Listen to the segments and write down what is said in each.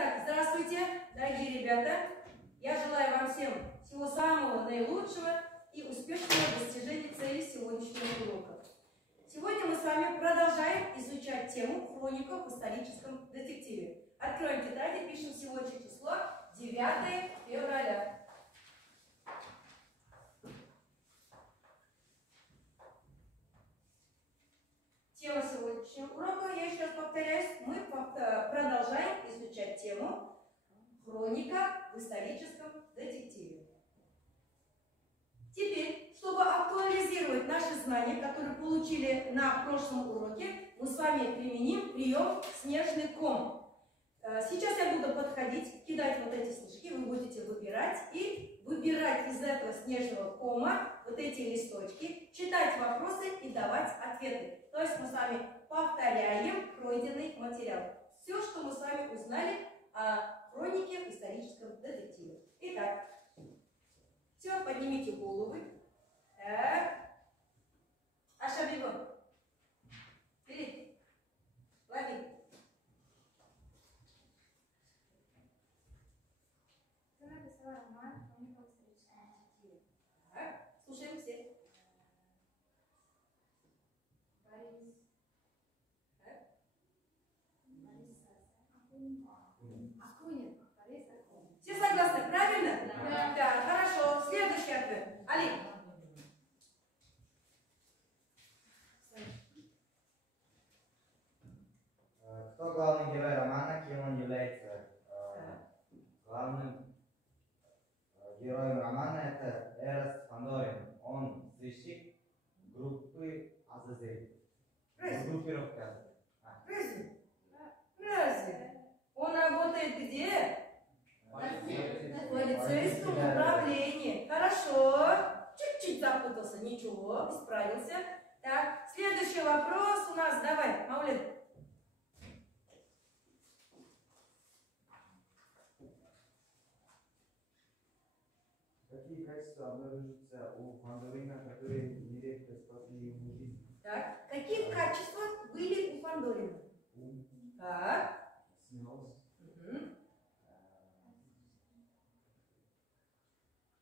Итак, здравствуйте, дорогие ребята! Я желаю вам всем всего самого наилучшего и успешного достижения цели сегодняшнего урока. Сегодня мы с вами продолжаем изучать тему хроника в историческом детективе. Откроем тетради, пишем сегодня число 9 февраля. Тема сегодняшнего урока, я еще раз повторяюсь, мы продолжаем изучать тему хроника в историческом детективе. Теперь, чтобы актуализировать наши знания, которые получили на прошлом уроке, мы с вами применим прием «Снежный ком». Сейчас я буду подходить, кидать вот эти снежки, вы будете выбирать и выбирать из этого снежного кома вот эти листочки, читать вопросы и давать ответы. То есть мы с вами повторяем пройденный материал. Все, что мы с вами узнали о хронике в историческом детективе. Итак, все, поднимите головы. Так. Аша, бегом. Вперед. Лови. Кто написал роман «Хроника в историческом детективе»? Так. Слушаем все. Борис. Так. Борис Акунин. Акунин. Борис Акунин. Все согласны? Правильно? Да. Да, хорошо. Следующий ответ. Али. Кто главный герой романа, кем он является? Главным героем романа это Эраст Фандорин. Он сыщик группы Азазель. Группировка. Разве? Разве? Он работает где? В полицейском управлении. Хорошо. Чуть-чуть запутался. Ничего, исправился. Так, следующий вопрос у нас. Давай, Маулин. Какие качества обнаружатся у Фандорина, которые нередко спасли ему жизнь? Так, какие качества были у Фандорина? Ум, Так. смелость, Угу.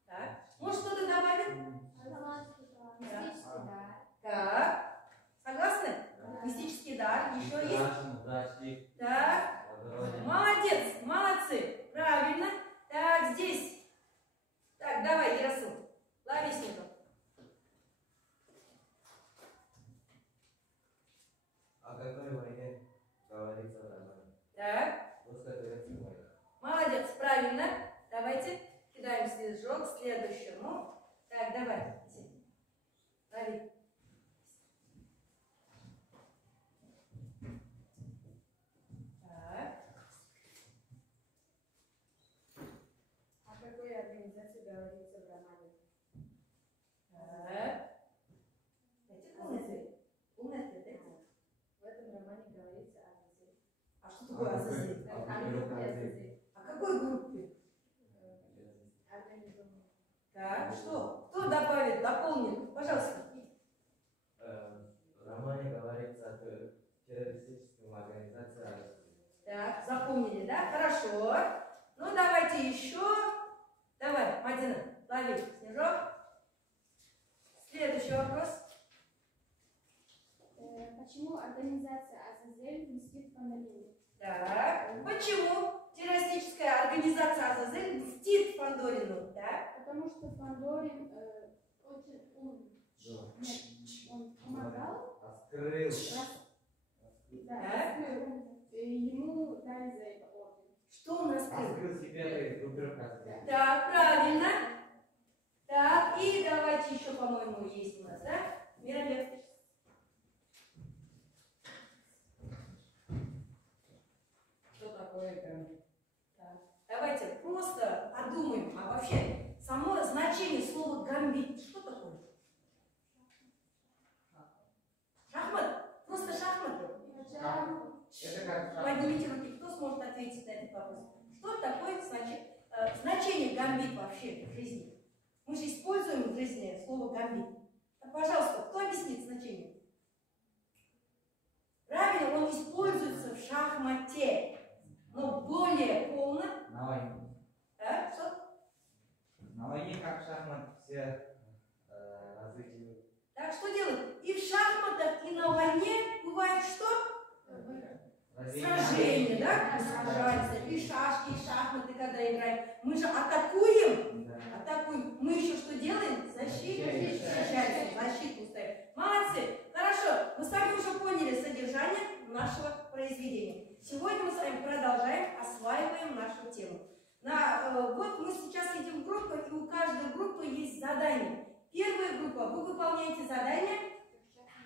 Так. Может, что-то добавить? Мистический дар. Так. Согласны? Мистический дар. Еще есть? Удачник. Так. Молодец. Молодцы. Правильно. Так, здесь. Так, давай, Яросул. Лови снегу. О какой войне говорится в романе? Так. Русско-турецкой войне. Молодец. Правильно. Давайте кидаем снежок следующему. Так, давай. Лови. Так. О какой организации говорится в романе? Так. Дайте умный ответ. Умный ответ дайте. В этом романе говорится о Азазель. А что такое Азазель? О группе Азазель. О какой группе? Организованной. Так, что? Кто добавит, дополнит? Пожалуйста. В романе говорится о террористической организации. Так, запомнили, да? Хорошо. Ну, давайте еще. Давай, Мадина, лови снежок. Следующий вопрос. Почему организация Азазель мстит Фандорину? Так, почему террористическая организация Азазель мстит Фандорину? Так, Потому что Фандорин очень умный. Он помогал. Открыл. Да, ему дали за это орден. что он раскрыл? Открыл секреты группировки. Так, правильно. Так, и давайте еще, по-моему, есть у нас, да? Миромед. Что такое это? Так. Давайте просто подумаем, а вообще само значение слова гамбит. Что такое? Шахмат? Просто шахматы. Это как Поднимите руки, кто сможет ответить на этот вопрос. Что такое значение гамбит вообще в жизни? Мы же используем в жизни слово гамбит. Так, пожалуйста, кто объяснит значение? Правильно, он используется в шахмате, но более движение, да? Мы сражаемся, и шашки, и шахматы, когда играем. Мы же атакуем. Атакуем. Мы еще что делаем? Защищаемся, защиту ставим. Молодцы. Хорошо. Мы с вами уже поняли содержание нашего произведения. Сегодня мы с вами продолжаем, осваиваем нашу тему. Вот мы сейчас идем в группу, и у каждой группы есть задание. Первая группа, вы выполняете задание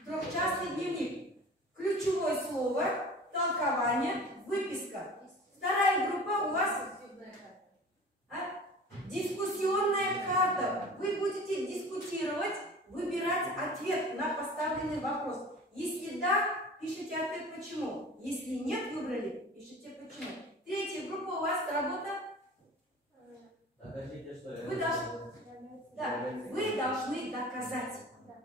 «Трехчастный дневник». Ключевое слово, толкование, выписка. Вторая группа у вас дискуссионная карта. Вы будете дискутировать, выбирать ответ на поставленный вопрос. Если да, пишите ответ «Почему?». Если нет, выбрали, пишите «Почему?». Третья группа у вас работа. Докажите, что вы должны доказать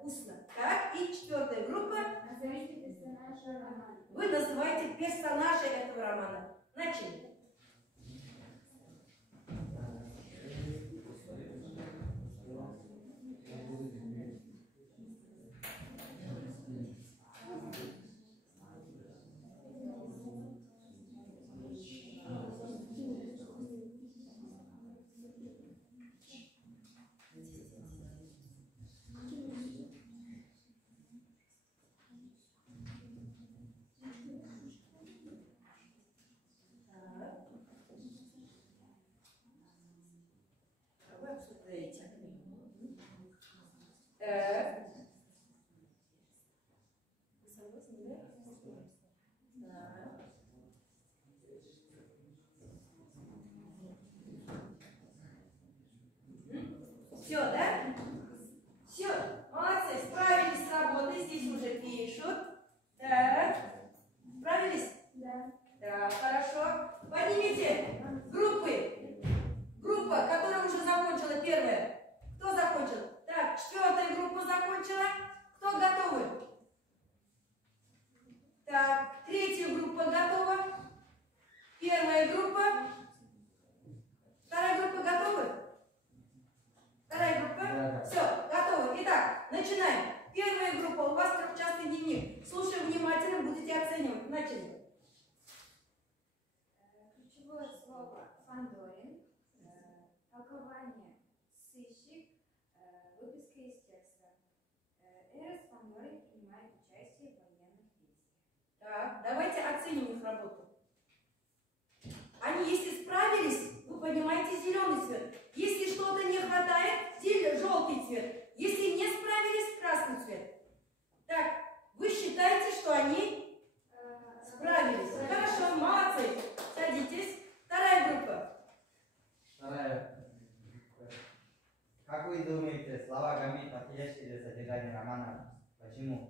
устно. Так, и четвертая группа. Назовите персонажа романа. Вы называете персонажей этого романа. Начали. Все, да? Все, молодцы, справились с работой, здесь уже пишут. Так, справились? Да. Да, хорошо. Поднимите группы. Группа, которая уже закончила первая. Кто закончил? Так, четвертая группа закончила. Кто готовы? Так, третья группа готова. Первая группа. Вторая группа готовы? Вторая группа? Все, готовы. Итак, начинаем. Первая группа, у вас трехчастный дневник. Слушаем внимательно, будете оценивать. Начали. Ключевое слово Фандорин, толкование сыщик, выписка из текста. Эрес Фандорин принимает участие в военных действиях. Так, давайте оценим их работу. Они, если справились, вы поднимаете зеленый цвет. Если что-то не хватает, желтый цвет. Если не справились, красный цвет. Так, вы считаете, что они справились? Хорошо, молодцы. Садитесь. Вторая группа. Вторая. Как вы думаете, слова гамбит подходящие для содержания романа? Почему?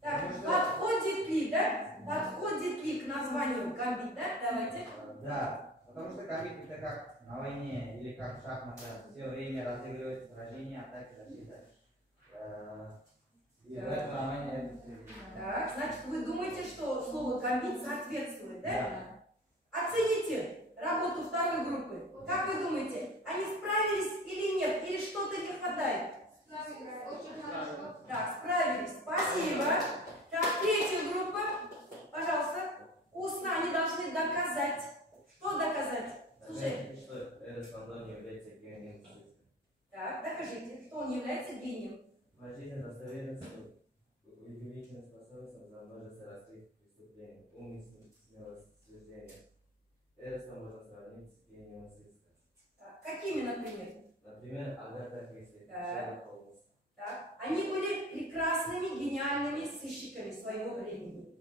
Так, подходит ли, да? Подходит ли к названию гамбит, да? Давайте. Да, потому что гамбит это как на войне или как в шахматах. Все время разыгрывают сражения, атаки, защита. И в этом романе... Так, значит, вы думаете, что слово гамбит соответствует, да? Оцените работу второй группы. Как вы думаете, они справились или нет? Или что-то не хватает? Очень хорошо. Так, справились. Спасибо. Так, третья группа. Пожалуйста. Устно они должны доказать. Что доказать? Слушай. Докажите, что Эрес Фандорин является гением сыска. Так, докажите, что он является гением. Положительно достоверность, удивительная способность за множество раскрытых преступлений, ум и смелость суждения. Эреста можно сравнить с гением сыска. Так, какими, например? Например, Агата Кристи, Так. Шерлок Холмс. Так, они были прекрасными, гениальными сыщиками своего времени.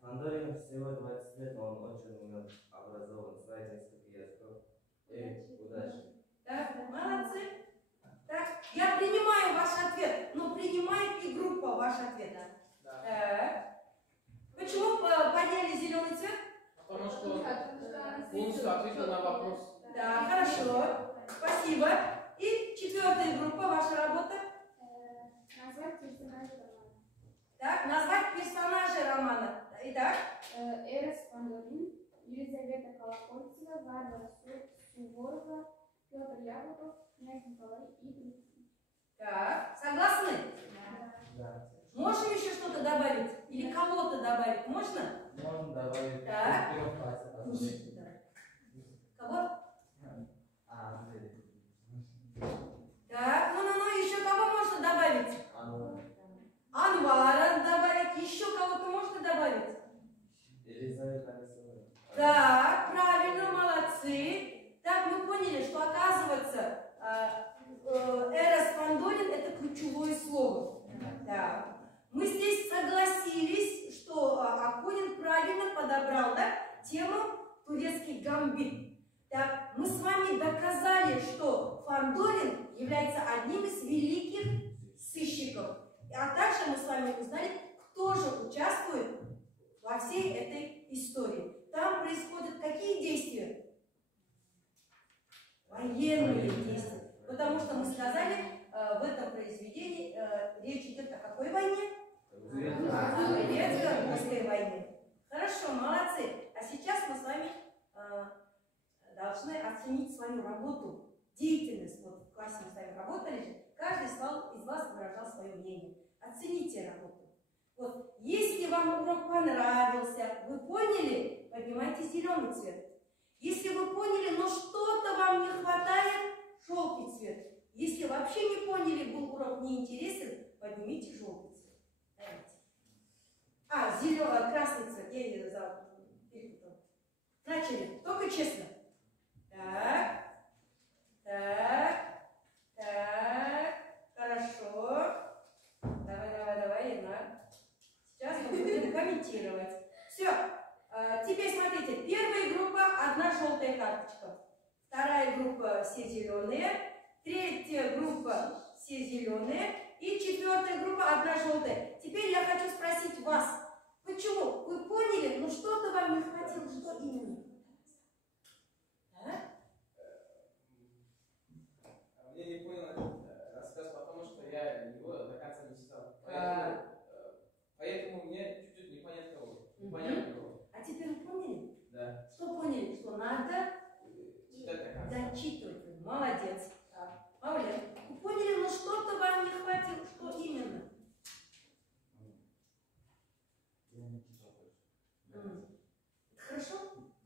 Фандорину всего 20 лет, но он очень умен, образован, знает несколько языков и удачи. Так, молодцы. Так, я принимаю ваш ответ, но принимает ли группа ваш ответ? Да. Так. Почему подняли зеленый цвет? Потому что полностью ответил на вопрос. Да, хорошо. Спасибо. И четвертая группа, ваша работа. Назвать персонажа романа. Так, назвать персонажей романа. Итак, Эрес Фандорин, Елизавета Колокольцева, Варвара Суворова, Петр Яблоков, князь Николай и другие. так, согласны? Да. Можем еще что-то добавить? Или кого-то добавить? Можно? Можно добавить Так. 4 классов. Мужчина, да. Кого? Так, ну, еще кого можно добавить? Анвара добавить. Еще кого-то можно добавить? Так, правильно, молодцы. Так, мы поняли, что, оказывается, Эрос Фандорин – это ключевое слово. Да. Мы здесь согласились, что Акунин правильно подобрал, да, тему турецкий гамбит. Так, мы с вами доказали, что Фандорин является одним из великих сыщиков. А также мы с вами узнали, кто же участвует во всей этой истории. Там происходят какие действия? Военные действия. Потому что мы сказали, в этом произведении речь идет о какой войне? Турецко-русской войне. Хорошо, молодцы. А сейчас мы с вами должны оценить свою работу, деятельность. Вот в классе мы с вами работали, каждый из вас выражал свое мнение. Оцените работу. Вот, если вам урок понравился, вы поняли, поднимайте зеленый цвет. Если вы поняли, но что-то вам не хватает, желтый цвет. Если вообще не поняли, был урок неинтересен, поднимите желтый цвет. Давайте. Зеленый, красный цвет. Я ее перепутала. Начали. Только честно. Так. Хорошо. Давай, Ирина. Сейчас мы будем комментировать. Все. Теперь смотрите. Первая группа – одна желтая карточка. Вторая группа – все зеленые. Третья группа – все зеленые. И четвертая группа – одна желтая. Теперь я хочу спросить вас. Почему? Вы поняли, но что-то вам не хватило. Что именно? Я не понял этот рассказ, потому что я его до конца не читал. Поэтому мне чуть-чуть непонятно было. А теперь вы поняли? Да. Что поняли? Что надо зачитывать. Молодец. Пауля, вы поняли, но что-то вам не хватило. Что именно? Я не читал больше. Хорошо?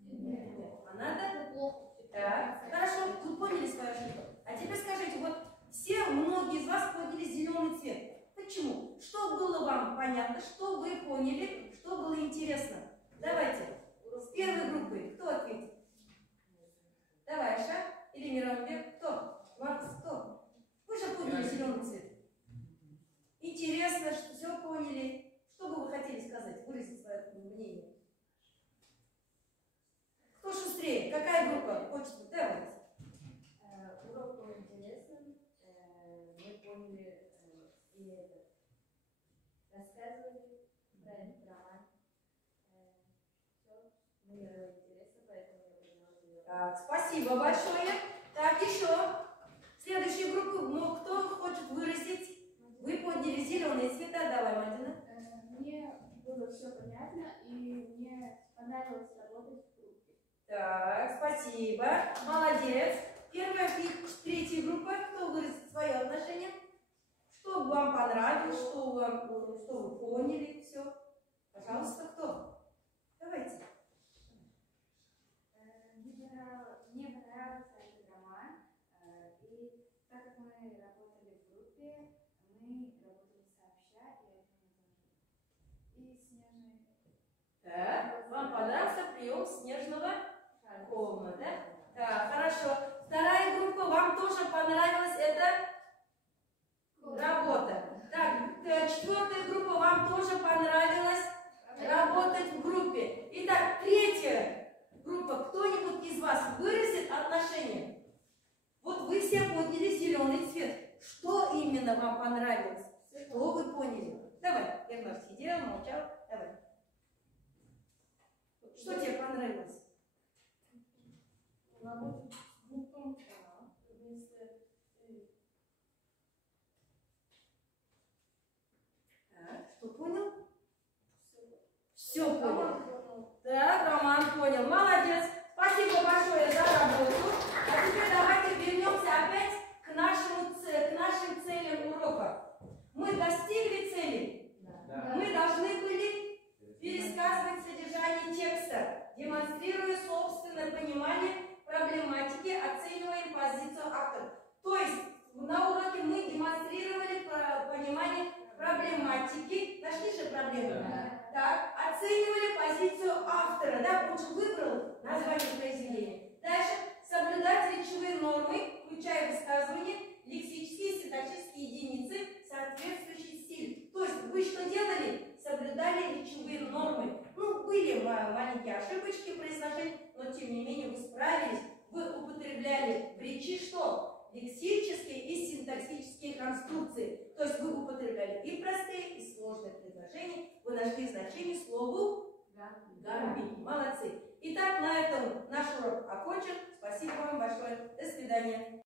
Нет. А надо? Это плохо. Так. Хорошо, вы поняли свою ошибку. А теперь скажите, вот многие из вас поняли зеленый цвет. Почему? Что было вам понятно, что вы поняли, что было интересно? Давайте. С первой группы. Кто ответит? Давай, Аша. Или Миронбек. Кто? Макс, кто? Вы же поняли зеленый цвет. Интересно, что все поняли. Что бы вы хотели сказать? Выразить свое мнение. Кто шустрее? Какая группа хочет? Давайте. Урок был интересным. Мы поняли и рассказывали про этот роман. Все, мне интересно, поэтому я подняла ее. Так, спасибо большое. Так, еще. Следующую группу, кто хочет выразить? Вы подняли зеленые цвета. Давай, Мадина. Мне было все понятно, и мне понравилось работать в группе. Так, спасибо. Молодец. Первая и третья группа. Кто выразит свое отношение? Что вам понравилось, что вы поняли? Все. Пожалуйста, кто? Давайте. Мне понравился этот роман, и так как мы работали в группе, мы работали сообща, и снежный. Так, вам понравился прием снежного кома, да? Так, хорошо. Вторая группа, вам тоже понравилась эта работа. Так, четвертая группа, вам тоже понравилось работать в группе. Итак, третья группа, кто-нибудь из вас выразит отношение? Вот вы все подняли зеленый цвет. Что именно вам понравилось? Что вы поняли? Давай, Ернар сидел, молчал. Давай. Что тебе понравилось? Так, что понял? Все понял. Так, Роман понял. Молодец. Спасибо большое за работу. А теперь давайте вернемся опять к нашим целям урока. Мы достигли цели. Да. Мы должны были пересказывать содержание текста, демонстрируя слово автор. То есть на уроке мы демонстрировали понимание проблематики. Нашли же проблему? Да. Так, оценивали позицию автора, да, он же выбрал название произведения. Дальше соблюдать речевые нормы, включая высказывания, лексические и синтаксические единицы, соответствующий стиль. То есть вы что делали? Соблюдали речевые нормы. Ну, были маленькие ошибочки в произношении, но тем не менее вы справились. Вы употребляли в речи что? Лексические и синтаксические конструкции. То есть вы употребляли и простые, и сложные предложения. Вы нашли значение слову «гамби». Молодцы. Итак, на этом наш урок окончен. Спасибо вам большое. До свидания.